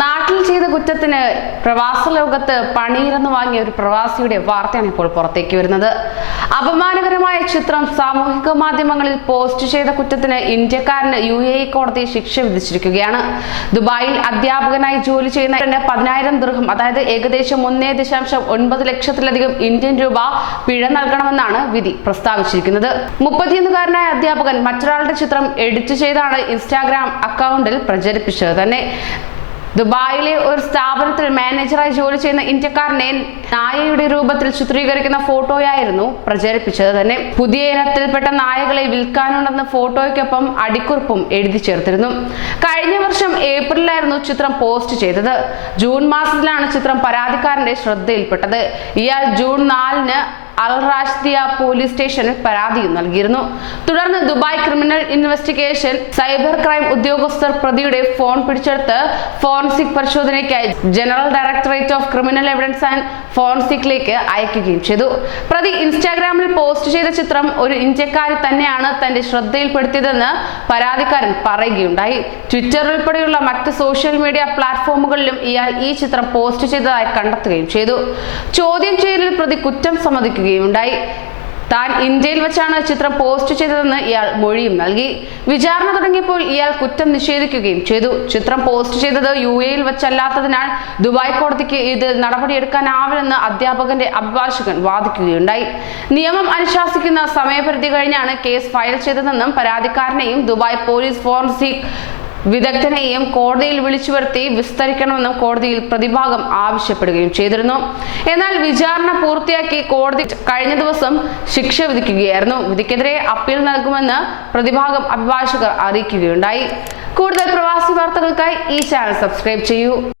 നാട്ടിൽ ചെയ്ത കുറ്റത്തിന് പ്രവാസ ലോകത്ത് പണിയിറന്ന് വാങ്ങിയ ഒരു പ്രവാസിയുടെ വാർത്തയാണ് ഇപ്പോൾ പുറത്തേക്ക് വരുന്നത്. അപമാനകരമായ ചിത്രം സാമൂഹിക മാധ്യമങ്ങളിൽ പോസ്റ്റ് ചെയ്ത കുറ്റത്തിന് ഇന്ത്യക്കാരന് യു എ കോടതി ശിക്ഷ വിധിച്ചിരിക്കുകയാണ്. ദുബായിൽ അധ്യാപകനായി ജോലി ചെയ്യുന്ന പതിനായിരം ദൃഹം അതായത് ഏകദേശം ഒന്നേ ദശാംശം ഒൻപത് ലക്ഷത്തിലധികം ഇന്ത്യൻ രൂപ പിഴ നൽകണമെന്നാണ് വിധി പ്രസ്താവിച്ചിരിക്കുന്നത്. മുപ്പത്തിയൊന്നുകാരനായ അധ്യാപകൻ മറ്റൊരാളുടെ ചിത്രം എഡിറ്റ് ചെയ്താണ് ഇൻസ്റ്റാഗ്രാം അക്കൗണ്ടിൽ പ്രചരിപ്പിച്ചത് തന്നെ. ദുബായിലെ ഒരു സ്ഥാപനത്തിൽ മാനേജറായി ജോലി ചെയ്യുന്ന ഇന്ത്യക്കാരനെ നായയുടെ രൂപത്തിൽ ചിത്രീകരിക്കുന്ന ഫോട്ടോയായിരുന്നു പ്രചരിപ്പിച്ചത്. തന്നെ പുതിയ ഇനത്തിൽപ്പെട്ട നായകളെ വിൽക്കാനുണ്ടെന്ന ഫോട്ടോയ്ക്കൊപ്പം അടിക്കുറിപ്പും എഴുതി ചേർത്തിരുന്നു. കഴിഞ്ഞ വർഷം ഏപ്രിലായിരുന്നു ചിത്രം പോസ്റ്റ് ചെയ്തത്. ജൂൺ മാസത്തിലാണ് ചിത്രം പരാതിക്കാരന്റെ ശ്രദ്ധയിൽപ്പെട്ടത്. ഇയാൾ ജൂൺ നാലിന് അൽ റാഷ്ദിയ പോലീസ് സ്റ്റേഷനിൽ പരാതിയും നൽകിയിരുന്നു. തുടർന്ന് Dubai criminal investigation cyber crime ഉദ്യോഗസ്ഥർ പ്രതിയുടെ ഫോൺ പിടിച്ചെടുത്ത് ഫോറൻസിക് പരിശോധനയ്ക്കായി general directorate of criminal evidence and ഫോറൻസിക്കിലേക്ക് അയക്കുകയും ചെയ്തു. പ്രതി ഇൻസ്റ്റാഗ്രാമിൽ പോസ്റ്റ് ചെയ്ത ചിത്രം ഒരു ഇന്ത്യക്കാരി തന്നെയാണ് തന്റെ ശ്രദ്ധയിൽപ്പെടുത്തിയതെന്ന് പരാതിക്കാരൻ പറയുകയുണ്ടായി. ട്വിറ്റർ ഉൾപ്പെടെയുള്ള മറ്റ് സോഷ്യൽ മീഡിയ പ്ലാറ്റ്ഫോമുകളിലും ഇയാൾ ഈ ചിത്രം പോസ്റ്റ് ചെയ്തതായി കണ്ടെത്തുകയും ചെയ്തു. ചോദ്യം ചെയ്യലിൽ പ്രതി കുറ്റം സമ്മതിക്കുകയുണ്ടായി താൻ ഇന്ത്യയിൽ വെച്ചാണ് ചിത്രം പോസ്റ്റ് ചെയ്തതെന്ന് ഇയാൾ മൊഴിയും നൽകി. വിചാരണ തുടങ്ങിയപ്പോൾ ഇയാൾ കുറ്റം നിഷേധിക്കുകയും ചെയ്തു. ചിത്രം പോസ്റ്റ് ചെയ്തത് യു എയിൽ വെച്ചല്ലാത്തതിനാൽ ദുബായ് കോടതിക്ക് ഇത് നടപടിയെടുക്കാനാവില്ലെന്ന് അധ്യാപകന്റെ അഭിഭാഷകൻ വാദിക്കുകയുണ്ടായി. നിയമം അനുശാസിക്കുന്ന സമയപരിധി കഴിഞ്ഞാണ് കേസ് ഫയൽ ചെയ്തതെന്നും പരാതിക്കാരനെയും ദുബായ് പോലീസ് ഫോറൻസിക് വിദഗ്ധനെയും കോടതിയിൽ വിളിച്ചു വരുത്തി വിസ്തരിക്കണമെന്നും കോടതിയിൽ പ്രതിഭാഗം ആവശ്യപ്പെടുകയും ചെയ്തിരുന്നു. എന്നാൽ വിചാരണ പൂർത്തിയാക്കി കോടതി കഴിഞ്ഞ ദിവസം ശിക്ഷ വിധിക്കുകയായിരുന്നു. വിധിക്കെതിരെ അപ്പീൽ നൽകുമെന്ന് പ്രതിഭാഗം അഭിഭാഷകർ അറിയിക്കുകയുണ്ടായി. കൂടുതൽ പ്രവാസി വാർത്തകൾക്കായി ഈ ചാനൽ സബ്സ്ക്രൈബ് ചെയ്യൂ.